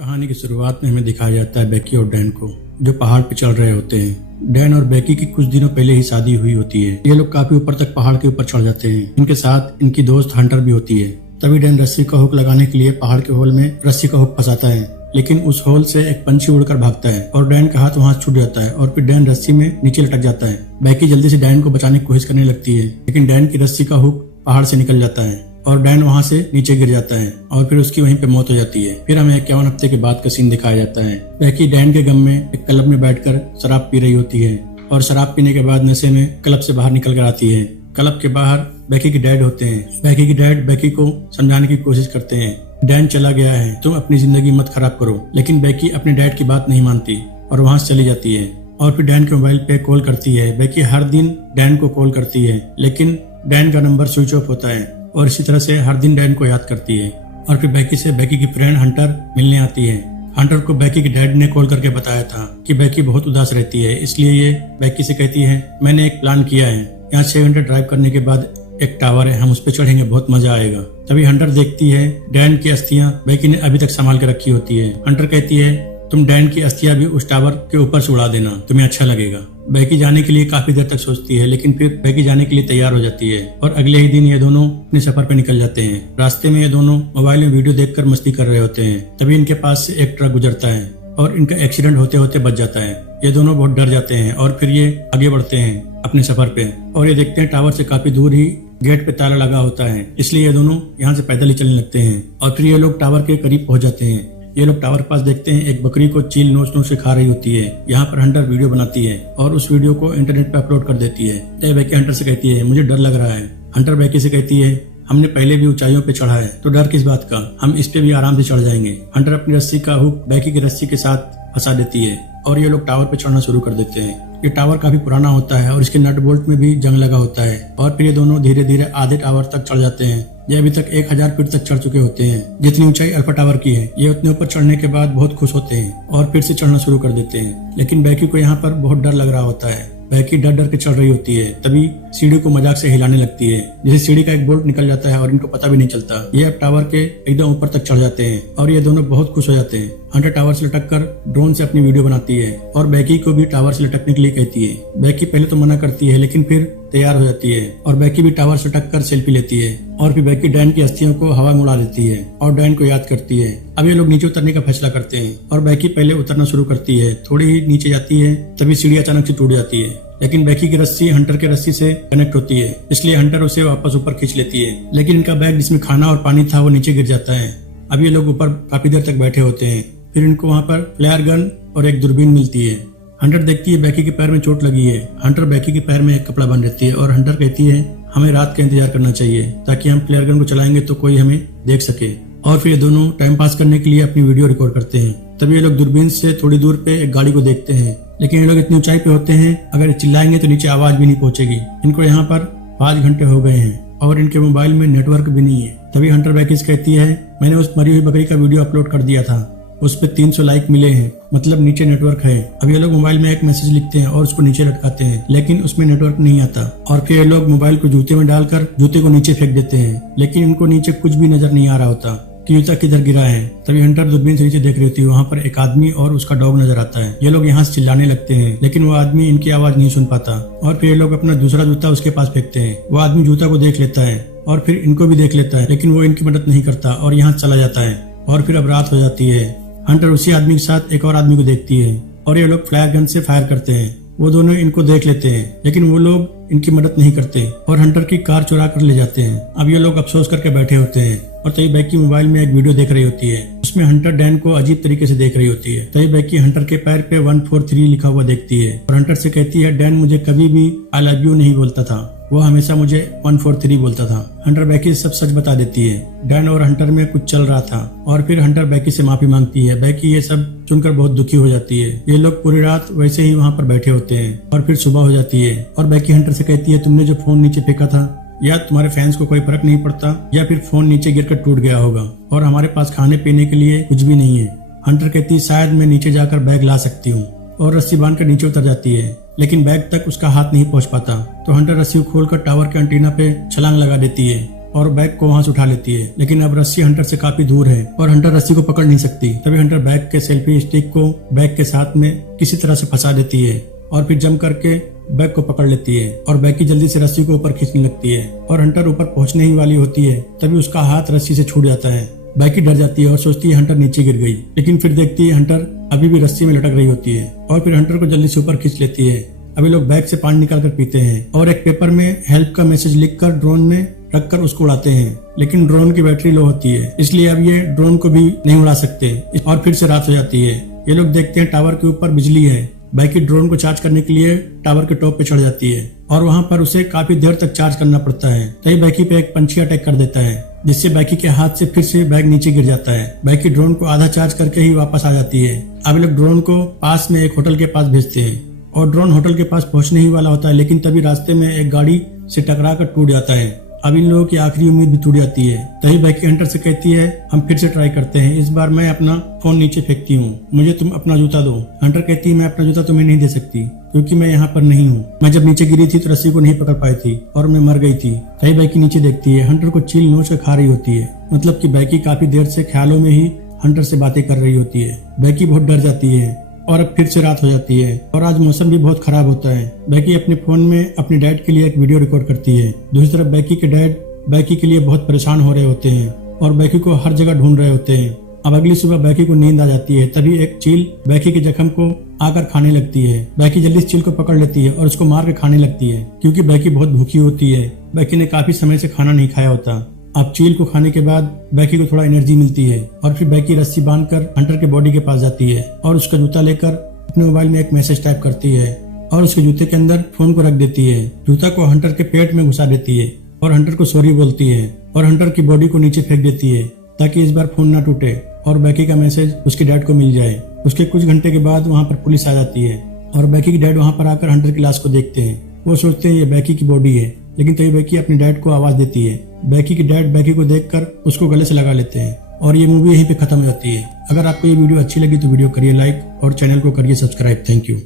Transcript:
कहानी की शुरुआत में हमें दिखाया जाता है बेकी और डैन को, जो पहाड़ पे चल रहे होते हैं। डैन और बेकी की कुछ दिनों पहले ही शादी हुई होती है। ये लोग काफी ऊपर तक पहाड़ के ऊपर चढ़ जाते हैं। इनके साथ इनकी दोस्त हंटर भी होती है। तभी डैन रस्सी का हुक लगाने के लिए पहाड़ के होल में रस्सी का हुक फंसाता है, लेकिन उस होल से एक पंछी उड़कर भागता है और डैन का हाथ वहां छूट जाता है और फिर डैन रस्सी में नीचे लटक जाता है। बेकी जल्दी से डैन को बचाने की कोशिश करने लगती है, लेकिन डैन की रस्सी का हुक पहाड़ से निकल जाता है और डैन वहां से नीचे गिर जाता है और फिर उसकी वहीं पे मौत हो जाती है। फिर हमें 51 हफ्ते के बाद का सीन दिखाया जाता है। बेकी डैन के गम में एक क्लब में बैठकर शराब पी रही होती है और शराब पीने के बाद नशे में क्लब से बाहर निकल कर आती है। क्लब के बाहर बेकी के डैड होते हैं। बेकी के डैड बेकी को समझाने की कोशिश करते हैं, डैन चला गया है, तुम अपनी जिंदगी मत खराब करो। लेकिन बेकी अपने डैड की बात नहीं मानती और वहां से चली जाती है और फिर डैन के मोबाइल पे कॉल करती है। बेकी हर दिन डैन को कॉल करती है, लेकिन डैन का नंबर स्विच ऑफ होता है और इसी तरह से हर दिन डैन को याद करती है। और फिर बेकी से बेकी की फ्रेंड हंटर मिलने आती है। हंटर को बेकी के डैड ने कॉल करके बताया था कि बेकी बहुत उदास रहती है, इसलिए ये बेकी से कहती है, मैंने एक प्लान किया है, यहाँ 6 घंटे ड्राइव करने के बाद एक टावर है, हम उस पर चढ़ेंगे, बहुत मजा आएगा। तभी हंटर देखती है डैन की अस्थियां बेकी ने अभी तक संभाल के रखी होती है। हंटर कहती है, तुम डैन की अस्थियां भी उस टावर के ऊपर से उड़ा देना, तुम्हें अच्छा लगेगा। बेकी जाने के लिए काफी देर तक सोचती है, लेकिन फिर बेकी जाने के लिए तैयार हो जाती है और अगले ही दिन ये दोनों अपने सफर पे निकल जाते हैं। रास्ते में ये दोनों मोबाइल में वीडियो देखकर मस्ती कर रहे होते हैं। तभी इनके पास से एक ट्रक गुजरता है और इनका एक्सीडेंट होते होते बच जाता है। ये दोनों बहुत डर जाते हैं और फिर ये आगे बढ़ते हैं अपने सफर पे और ये देखते हैं टावर से काफी दूर ही गेट पे ताला लगा होता है, इसलिए ये दोनों यहाँ से पैदल ही चलने लगते हैं और फिर ये लोग टावर के करीब पहुंच जाते हैं। ये लोग टावर के पास देखते हैं एक बकरी को चील नोच नोच से खा रही होती है। यहाँ पर हंटर वीडियो बनाती है और उस वीडियो को इंटरनेट पे अपलोड कर देती है। तब बेकी हंटर से कहती है, मुझे डर लग रहा है। हंटर बेकी से कहती है, हमने पहले भी ऊंचाइयों पे चढ़ा है, तो डर किस बात का, हम इस पे भी आराम से चढ़ जाएंगे। हंटर अपनी रस्सी का हुक बेकी की रस्सी के साथ फंसा देती है और ये लोग टावर पे चढ़ना शुरू कर देते हैं। ये टावर काफी पुराना होता है और इसके नट बोल्ट में भी जंग लगा होता है और फिर ये दोनों धीरे धीरे आधे टावर तक चढ़ जाते हैं। ये अभी तक 1000 फीट तक चढ़ चुके होते हैं, जितनी ऊंचाई अल्फा टावर की है। ये उतने ऊपर चढ़ने के बाद बहुत खुश होते हैं और फिर से चढ़ना शुरू कर देते हैं, लेकिन बेकी को यहाँ पर बहुत डर लग रहा होता है। बेकी डर डर के चढ़ रही होती है। तभी सीढ़ी को मजाक से हिलाने लगती है, जिससे सीढ़ी का एक बोल्ट निकल जाता है और इनको पता भी नहीं चलता। ये अब टावर के एकदम ऊपर तक चढ़ जाते हैं और ये दोनों बहुत खुश हो जाते हैं। हंटर टावर से लटक कर ड्रोन से अपनी वीडियो बनाती है और बेकी को भी टावर से लटकने के लिए कहती है। बेकी पहले तो मना करती है, लेकिन फिर तैयार हो जाती है और बेकी भी टावर से लटक कर सेल्फी लेती है और फिर बेकी डैन की अस्थियों को हवा में उड़ा देती है और डैन को याद करती है। अब ये लोग नीचे उतरने का फैसला करते हैं और बेकी पहले उतरना शुरू करती है। थोड़ी ही नीचे जाती है, तभी सीढ़ी अचानक से टूट जाती है, लेकिन बेकी की रस्सी हंटर के रस्सी से कनेक्ट होती है, इसलिए हंटर उसे वापस ऊपर खींच लेती है। लेकिन इनका बैग जिसमें खाना और पानी था वो नीचे गिर जाता है। अब ये लोग ऊपर काफी देर तक बैठे होते हैं। फिर इनको वहाँ पर फ्लेयर गन और एक दूरबीन मिलती है। हंटर देखती है बेकी के पैर में चोट लगी है। हंटर बेकी के पैर में एक कपड़ा बांध देती है और हंटर कहती है, हमें रात का इंतजार करना चाहिए ताकि हम फ्लेयर गन को चलाएंगे तो कोई हमें देख सके। और फिर ये दोनों टाइम पास करने के लिए अपनी वीडियो रिकॉर्ड करते हैं। तभी ये लोग दूरबीन से थोड़ी दूर पे एक गाड़ी को देखते हैं, लेकिन ये लोग इतनी ऊंचाई पे होते हैं, अगर चिल्लाएंगे तो नीचे आवाज भी नहीं पहुंचेगी। इनको यहाँ पर 5 घंटे हो गए हैं और इनके मोबाइल में नेटवर्क भी नहीं है। तभी हंटर बेकी से कहती है, मैंने उस मरी हुई बकरी का वीडियो अपलोड कर दिया था, उस पे 300 लाइक मिले हैं, मतलब नीचे नेटवर्क है। अब ये लोग मोबाइल में एक मैसेज लिखते हैं और उसको नीचे लटकाते हैं, लेकिन उसमें नेटवर्क नहीं आता और फिर ये लोग मोबाइल को जूते में डालकर जूते को नीचे फेंक देते हैं, लेकिन इनको नीचे कुछ भी नजर नहीं आ रहा होता कि जूता किधर गिरा है। तभी हंटर दूरबीन से नीचे देख रही होती है, वहाँ पर एक आदमी और उसका डॉग नजर आता है। ये लोग यहाँ से चिल्लाने लगते हैं, लेकिन वो आदमी इनकी आवाज नहीं सुन पाता और फिर ये लोग अपना दूसरा जूता उसके पास फेंकते हैं। वो आदमी जूता को देख लेता है और फिर इनको भी देख लेता है, लेकिन वो इनकी मदद नहीं करता और यहाँ चला जाता है और फिर अब रात हो जाती है। हंटर उसी आदमी के साथ एक और आदमी को देखती है और ये लोग फ्लायर गन से फायर करते हैं। वो दोनों इनको देख लेते हैं, लेकिन वो लोग इनकी मदद नहीं करते और हंटर की कार चुरा कर ले जाते हैं। अब ये लोग अफसोस करके बैठे होते हैं और तभी बेकी मोबाइल में एक वीडियो देख रही होती है। उसमें हंटर डैन को अजीब तरीके से देख रही होती है। तभी बेकी हंटर के पैर पे 143 लिखा हुआ देखती है और हंटर से कहती है, डैन मुझे कभी भी आई लव यू नहीं बोलता था, वो हमेशा मुझे 143 बोलता था। हंटर बेकी सब सच बता देती है। डैन और हंटर में कुछ चल रहा था और फिर हंटर बेकी से माफी मांगती है। बेकी ये सब सुनकर बहुत दुखी हो जाती है। ये लोग पूरी रात वैसे ही वहाँ पर बैठे होते हैं और फिर सुबह हो जाती है और बेकी हंटर से कहती है, तुमने जो फोन नीचे फेंका था, या तुम्हारे फैंस को कोई फर्क नहीं पड़ता या फिर फोन नीचे गिरकर टूट गया होगा और हमारे पास खाने पीने के लिए कुछ भी नहीं है। हंटर कहती है, शायद मैं नीचे जाकर बैग ला सकती हूँ और रस्सी बांधकर नीचे उतर जाती है, लेकिन बैग तक उसका हाथ नहीं पहुंच पाता। तो हंटर रस्सी को खोलकर टावर के एंटीना पे छलांग लगा देती है और बैग को वहां से उठा लेती है। लेकिन अब रस्सी हंटर से काफी दूर है और हंटर रस्सी को पकड़ नहीं सकती। तभी हंटर बैग के सेल्फी स्टिक को बैग के साथ में किसी तरह से फंसा देती है और फिर जंप करके बैग को पकड़ लेती है और बैग जल्दी से रस्सी को ऊपर खींचने लगती है और हंटर ऊपर पहुंचने ही वाली होती है। तभी उसका हाथ रस्सी से छूट जाता है। बैकी डर जाती है और सोचती है हंटर नीचे गिर गई, लेकिन फिर देखती है हंटर अभी भी रस्सी में लटक रही होती है और फिर हंटर को जल्दी से ऊपर खींच लेती है। अभी लोग बैग से पानी निकाल कर पीते हैं और एक पेपर में हेल्प का मैसेज लिखकर ड्रोन में रखकर उसको उड़ाते हैं। लेकिन ड्रोन की बैटरी लो होती है, इसलिए अब ये ड्रोन को भी नहीं उड़ा सकते और फिर से रात हो जाती है। ये लोग देखते हैं टावर के ऊपर बिजली है। बैकी ड्रोन को चार्ज करने के लिए टावर के टॉप पे चढ़ जाती है और वहां पर उसे काफी देर तक चार्ज करना पड़ता है। तभी बैकी पे एक पंछी अटैक कर देता है, जिससे बैकी के हाथ से फिर से बैग नीचे गिर जाता है। बैकी ड्रोन को आधा चार्ज करके ही वापस आ जाती है। अब लोग ड्रोन को पास में एक होटल के पास भेजते हैं और ड्रोन होटल के पास पहुंचने ही वाला होता है, लेकिन तभी रास्ते में एक गाड़ी से टकरा कर टूट जाता है। अब इन लोगों की आखिरी उम्मीद भी टूट जाती है। तभी बैकी हंटर से कहती है हम फिर से ट्राई करते हैं, इस बार मैं अपना फोन नीचे फेंकती हूँ, मुझे तुम अपना जूता दो। हंटर कहती है मैं अपना जूता तुम्हें नहीं दे सकती क्योंकि मैं यहाँ पर नहीं हूँ। मैं जब नीचे गिरी थी तो रस्सी को नहीं पकड़ पाई थी और मैं मर गई थी। तभी बैकी नीचे देखती है, हंटर को चील नोच कर खा रही होती है। मतलब कि बैकी काफी देर से ख्यालों में ही हंटर से बातें कर रही होती है। बैकी बहुत डर जाती है और अब फिर से रात हो जाती है और आज मौसम भी बहुत खराब होता है। बैकी अपने फोन में अपने डैड के लिए एक वीडियो रिकॉर्ड करती है। दूसरी तरफ बैकी के डैड बैकी के लिए बहुत परेशान हो रहे होते हैं और बैकी को हर जगह ढूंढ रहे होते हैं। अब अगली सुबह बैकी को नींद आ जाती है। तभी एक चील बैकी के जख्म को आकर खाने लगती है। बैकी जल्दी चील को पकड़ लेती है और उसको मार के खाने लगती है क्योंकि बैकी बहुत भूखी होती है। बैकी ने काफी समय से खाना नहीं खाया होता। अब चील को खाने के बाद बैकी को थोड़ा एनर्जी मिलती है और फिर बैकी रस्सी बांधकर हंटर के बॉडी के पास जाती है और उसका जूता लेकर अपने मोबाइल में एक मैसेज टाइप करती है और उसके जूते के अंदर फोन को रख देती है। जूता को हंटर के पेट में घुसा देती है और हंटर को सॉरी बोलती है और हंटर की बॉडी को नीचे फेंक देती है ताकि इस बार फोन ना टूटे और बैकी का मैसेज उसके डैड को मिल जाए। उसके कुछ घंटे के बाद वहाँ पर पुलिस आ जाती है और बैकी के डैड वहाँ पर आकर हंटर की लाश को देखते हैं। वो सोचते हैं ये बैकी की बॉडी है, लेकिन तभी बैकी अपने डैड को आवाज देती है। बैकी के डैड बैकी को देखकर उसको गले से लगा लेते हैं और ये मूवी यहीं पे खत्म हो जाती है। अगर आपको ये वीडियो अच्छी लगी तो वीडियो करिए लाइक और चैनल को करिए सब्सक्राइब। Thank you.